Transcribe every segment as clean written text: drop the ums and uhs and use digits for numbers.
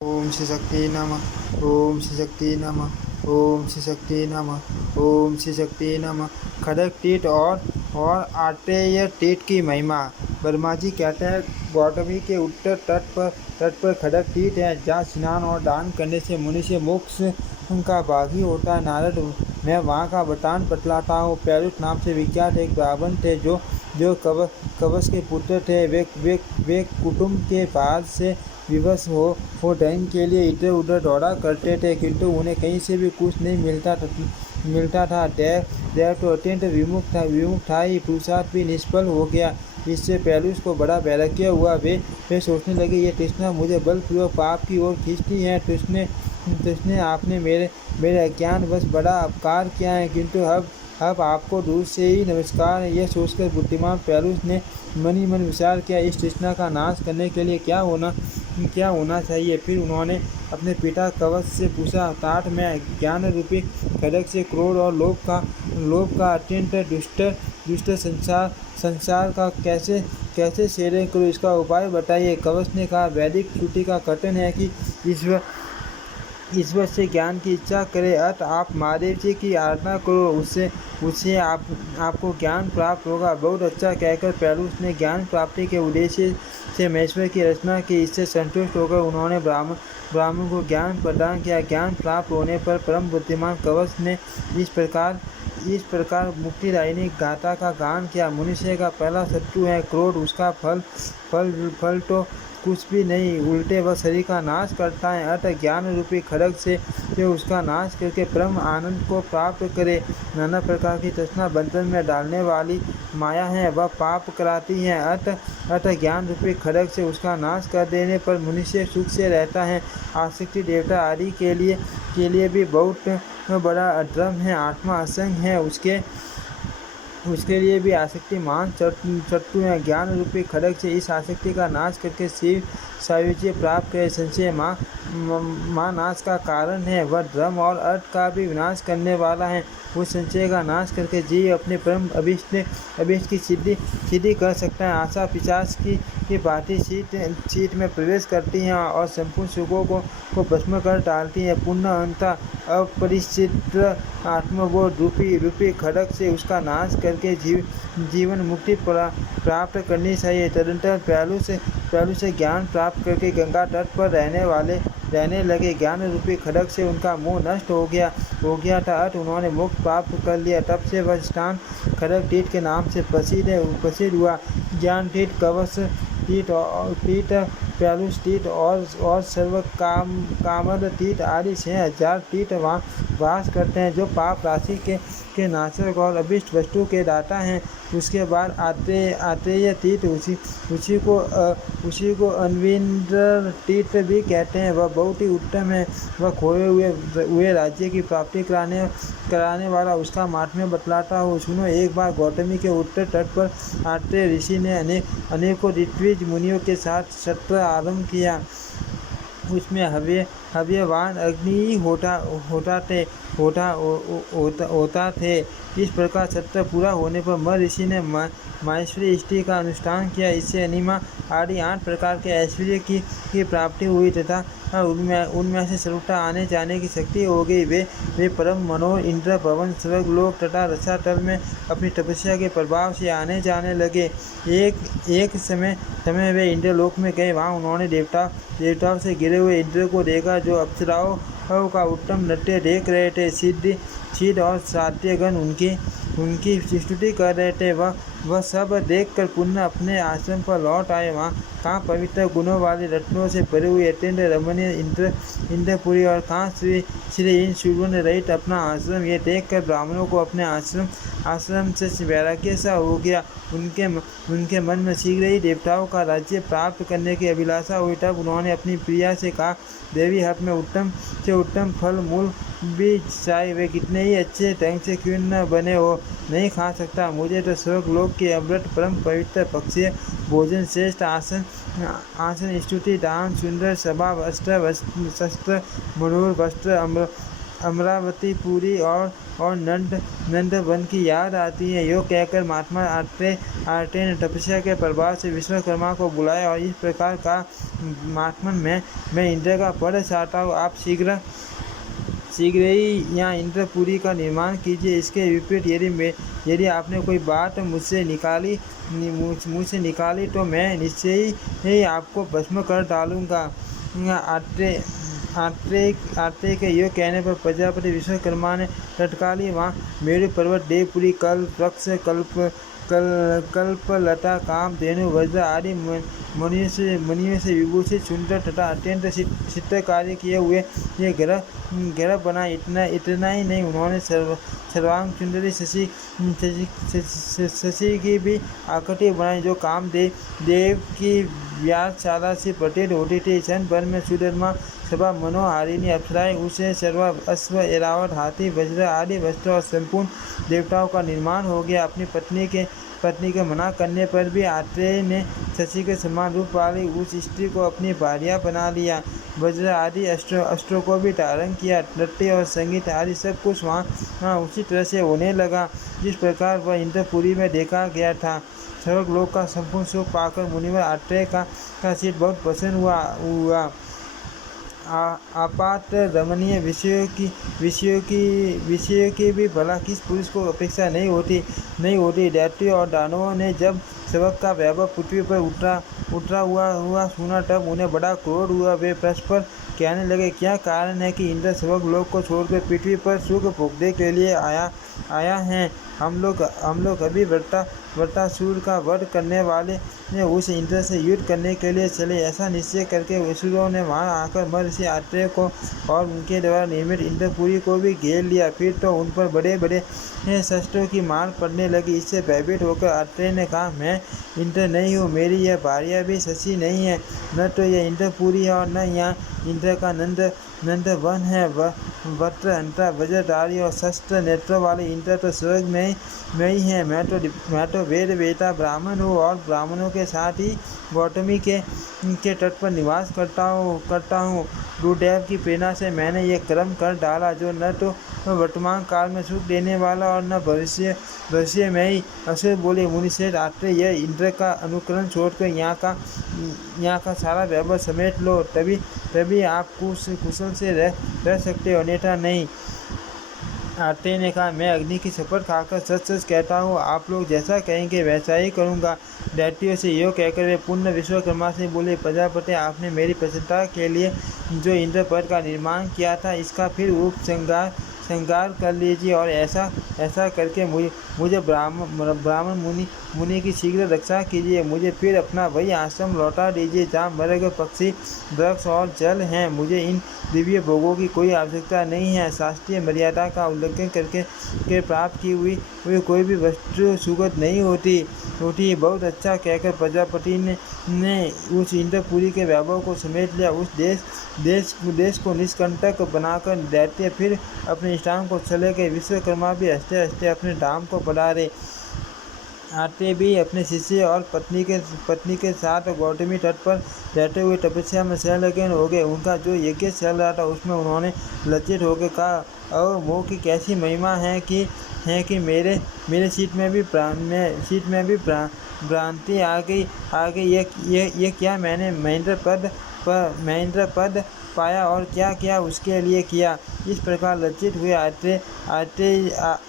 ओम श्री शक्ति नमः। ओम श्री शक्ति नमः। ओम श्री शक्ति नमः। ओम श्री शक्ति नमः। खड़ग तीर्थ और आत्रेय तीर्थ की महिमा। ब्रह्मा जी कहते हैं गौतमी के उत्तर तट पर खड़ग तीर्थ है, जहाँ स्नान और दान करने से मनुष्य मोक्ष का भागी होता है। नारद, मैं वहाँ का वृतांत बतलाता हूँ। पैरुष नाम से विख्यात एक ब्राह्मण थे जो कवच के पुत्र थे। वे कुटुंब के बाद से विवश हो धन के लिए इधर उधर दौड़ा करते थे, किंतु उन्हें कहीं से भी कुछ नहीं मिलता था। देव तो अत्यंत विमुख था ही, पुरुषार्थ भी निष्फल हो गया। इससे पैलुस को बड़ा वैराग्य हुआ। वे सोचने लगे, ये तृष्णा मुझे बलपूर्वक पाप की ओर खींचती है। तृष्णे आपने मेरे अज्ञानवश बड़ा अपकार किया है, किंतु अब आपको दूर से ही नमस्कार है। यह सोचकर बुद्धिमान पैलुस ने मन ही मन विचार किया, इस तृष्णा का नाश करने के लिए क्या होना चाहिए। फिर उन्होंने अपने पिता कवच से पूछा, तात में ज्ञान रूपी खड्ग से क्रोध और लोभ का अत्यंत दुष्ट संसार का कैसे सेवन करूं, इसका उपाय बताइए। कवच ने कहा, वैदिक श्रुति का कथन है कि ईश्वर से ज्ञान की इच्छा करे, अतः आप महादेव जी की आराधना करो, उससे आपको ज्ञान प्राप्त होगा। बहुत अच्छा कहकर पैलुस ने ज्ञान प्राप्ति के उद्देश्य से महेश्वर की रचना की। इससे संतुष्ट होकर उन्होंने ब्राह्मण को ज्ञान प्रदान किया। ज्ञान प्राप्त होने पर परम बुद्धिमान कवच ने इस प्रकार मुक्तिदायिनी गाथा का गान किया। मनुष्य का पहला शत्रु है क्रोध, उसका फल तो कुछ भी नहीं, उल्टे वह शरीर का नाश करता है। अतः ज्ञान रूपी खड्ग से उसका नाश करके परम आनंद को प्राप्त करे। नाना प्रकार की तृष्णा बंधन में डालने वाली माया है, वह पाप कराती है। अतः ज्ञान रूपी खड्ग से उसका नाश कर देने पर मनुष्य सुख से रहता है। आसक्ति देवता आदि के लिए भी बहुत बड़ा अधर्म है। आत्मा असंग है, उसके लिए भी आसक्ति महान शत्रु है। ज्ञान रूपी खड्ग से इस आसक्ति का नाश करके शिव सायुज्य प्राप्त करे। संशय माँ नाश का कारण है, वह धर्म और अर्थ का भी विनाश करने वाला है। उस संशय का नाश करके जीव अपने परम अभीष्ट की सिद्धि कर सकता है। आशा पिशाच की भांति शीत में प्रवेश करती हैं और संपूर्ण सुखों को भस्म कर डालती हैं। पुण्य अंता अपरिचित आत्मबोध रूपी खड्ग से उसका नाश करके जीवन मुक्ति प्राप्त करनी चाहिए। तदंतर प्यालू से ज्ञान प्राप्त करके गंगा तट पर रहने लगे। ज्ञान रूपी खड्ग से उनका मोह नष्ट हो गया था, अतः उन्होंने मोक्ष प्राप्त कर लिया। तब से वह स्थान खड्ग तीर्थ के नाम से प्रसिद्ध हुआ। ज्ञान तीर्थ, कवच तीर्थ, प्यालुस तीर्थ और सर्व कामद तीर्थ आदि 6000 तीर्थ वहाँ वास करते हैं, जो पाप राशि के नाशक और अभिष्ट वस्तु के दाता हैं। उसके बाद आत्रेय तीर्थ, उसी को अनविंद्र तीर्थ भी कहते हैं। वह बहुत ही उत्तम है। वह खोए हुए राज्य की प्राप्ति कराने वाला। उसका महात्म्य बतलाता हूँ, सुनो। एक बार गौतमी के उत्तर तट पर आत्रेय ऋषि ने अनेकों ऋत्विज मुनियों के साथ सत्र आरंभ किया। उसमें हव्यवान अग्नि होता थे। इस प्रकार सत्र पूरा होने पर मर ऋषि ने माहेश्वरी इष्टि का अनुष्ठान किया। इससे अनिमा आदि 8 प्रकार के ऐश्वर्य की प्राप्ति हुई तथा उनमें से सर्वथा आने जाने की शक्ति हो गई। वे परम मनोहर इंद्र, भवन, स्वर्ग लोक तथा रसातल में अपनी तपस्या के प्रभाव से आने जाने लगे। एक समय वे इंद्रलोक में गए। वहाँ उन्होंने देवताओं से घिरे हुए इंद्र को देखा, जो अप्सराओं का उत्तम नृत्य देख रहे थे। सिद्ध और सात्यगण उनकी स्तुति कर रहे थे। वह सब देखकर पुनः अपने आश्रम पर लौट आए। कहाँ पवित्र गुणों वाले रत्नों से भरी हुई अत्यंत रमणीय इंद्रपुरी और कहाँ श्री इन सुवर्ण रहित अपना आश्रम। ये देखकर ब्राह्मणों को अपने आश्रम से वैराग्य सा हो गया। उनके मन में शीघ्र ही देवताओं का राज्य प्राप्त करने की अभिलाषा हुई। तब उन्होंने अपनी प्रिया से कहा, देवी, हक में उत्तम से उत्तम फल मूल भी चाहे, वे कितने ही अच्छे ढंग से क्यों न बने हो, नहीं खा सकता। मुझे तो स्वर्ग लोक के अमृत परम पवित्र पक्षीय भोजन, श्रेष्ठ आसन, स्तुति, दान, सुंदर सभा, वस्त्र, शस्त्र, मनोहर वस्त्र, अमरावती पुरी और नंद वन की याद आती है। यो कहकर महात्मा आत्रेय ने तपस्या के प्रभाव से विश्वकर्मा को बुलाया और इस प्रकार का, महात्मन मैं इंद्र का पद चाहता हूँ, आप शीघ्र ही यहाँ इंद्रपुरी का निर्माण कीजिए। इसके विपरीत यदि आपने कोई बात मुझसे निकाली तो मैं निश्चय ही आपको भस्म कर डालूंगा। आत्रेय के योग कहने पर प्रजापति विश्वकर्मा ने तत्काल वहाँ मेरु पर्वत, देवपुरी, कल्प वृक्ष, कल्पलता, कामधेनु, वज्र आदि मणियों से विभूषित सुंदर तथा अत्यंत चित्रकारी किए हुए ये ग्रह बनाए। इतना ही नहीं, उन्होंने सर्वांग सुंदरी शशि की भी आकृति बनाई, जो कामदेव की व्यासशाला से प्रतीत होती थी। क्षण भर में सुधर्मा सभा मनोहारिणी अप्सराएं उसे सर्व अश्व, ऐरावत, हाथी, वज्र आदि वस्त्र और संपूर्ण देवताओं का निर्माण हो गया। अपनी पत्नी के मना करने पर भी आत्रेय ने शशि के समान रूप वाली उस स्त्री को अपनी भार्या बना लिया। वज्र आदि अस्त्रों को भी धारण किया। नृत्य और संगीत आदि सब कुछ वहाँ उसी तरह से होने लगा जिस प्रकार वह इंद्रपुरी में देखा गया था। स्वर्गलोक का संपूर्ण सुख पाकर मुनिवर आत्रेय का चित बहुत प्रसन्न हुआ। आपात रमणीय विषयों की भी भला किस पुरुष को अपेक्षा नहीं होती। दैत्यों और दानवों ने जब सबक का वैभव पृथ्वी पर उतरा हुआ सुना, तब उन्हें बड़ा क्रोध हुआ। वे परस्पर कहने लगे, क्या कारण है कि इंद्र स्वर्ग लोक को छोड़कर पृथ्वी पर सुख भोगने के लिए आया है। हम लोग अभी वृत्तासुर का वध करने वाले उस इंद्र से युद्ध करने के लिए चले। ऐसा निश्चय करके असुरों ने वहां आकर महर्षि आत्रेय को और उनके द्वारा निर्मित इंद्रपुरी को भी घेर लिया। फिर तो उन पर बड़े बड़े शस्त्रों की मार पड़ने लगी। इससे भयभीत होकर आत्रेय ने कहा, मैं इंद्र नहीं हूँ, मेरी यह भार्या भी शशि नहीं है। न तो यह इंद्रपुरी है और न यहाँ इंद्र का नंद वन है। वक्र, अंतरा, वज्रधारी और शस्त्र नेत्रों वाले इंद्र तो स्वर्ग में ही है। मैं तो वेद वेता ब्राह्मण हूँ और ब्राह्मणों के साथ ही गौतमी के तट पर निवास करता हूँ। गुरुदेव की प्रेरणा से मैंने ये कर्म कर डाला, जो न तो वर्तमान काल में सुख देने वाला और न भविष्य में ही। असुर बोले, मुनिश्रेष्ठ आत्रेय, यह इंद्र का अनुकरण छोड़कर यहाँ का सारा वैभव समेट लो, तभी आप कुशल से रह सकते हो, अन्यथा नहीं। आत्रेय ने कहा, मैं अग्नि की शपथ खाकर सच कहता हूँ, आप लोग जैसा कहेंगे वैसा ही करूँगा। दैत्यों से यो कहकर वे पुण्य विश्वकर्मा से बोले, प्रजापति, आपने मेरी प्रसन्नता के लिए जो इंद्र पद का निर्माण किया था, इसका फिर रूप श्रृंगार कर लीजिए और ऐसा करके मुझे ब्राह्मण मुनि की शीघ्र रक्षा कीजिए। मुझे फिर अपना वही आश्रम लौटा दीजिए जहाँ मृग, पक्षी, वृक्ष और जल हैं। मुझे इन दिव्य भोगों की कोई आवश्यकता नहीं है। शास्त्रीय मर्यादा का उल्लंघन करके प्राप्त की हुई कोई भी वस्तु सुगत नहीं होती। बहुत अच्छा कहकर प्रजापति ने उस इंद्रपुरी के वैभव को समेट लिया। उस देश को निष्कंटक बनाकर दैत्य फिर अपने स्थान को चले गए। विश्वकर्मा भी हंसते हंसते अपने धाम को पधारे। आत्रेय भी अपने शिष्य और पत्नी के साथ गौतमी तट पर रहते हुए तपस्या में संलग्न हो गए। उनका जो यज्ञ चल रहा था उसमें उन्होंने लज्जित होकर कहा, और मोह की कैसी महिमा है कि मेरे सीट में भी भ्रांति आ गई। ये क्या मैंने महेंद्र पद पाया और क्या क्या उसके लिए किया। इस प्रकार लज्जित हुए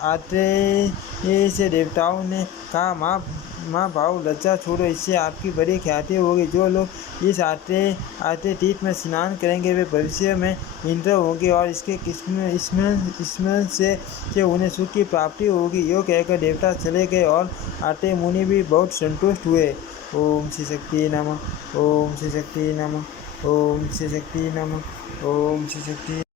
आत्रेय से देवताओं ने कहा, माँ भाव लज्जा छोड़ो, इससे आपकी बड़ी ख्याति होगी। जो लोग इस आत्रेय तीर्थ में स्नान करेंगे वे भविष्य में इंद्र होंगे और इसमें से उन्हें सुख की प्राप्ति होगी। यो कहकर देवता चले गए और आत्रेय मुनि भी बहुत संतुष्ट हुए। ओम श्री शक्ति नमः। ओम श्री शक्ति नमः। ओम श्री शक्ति नमः। ओम श्री शक्ति।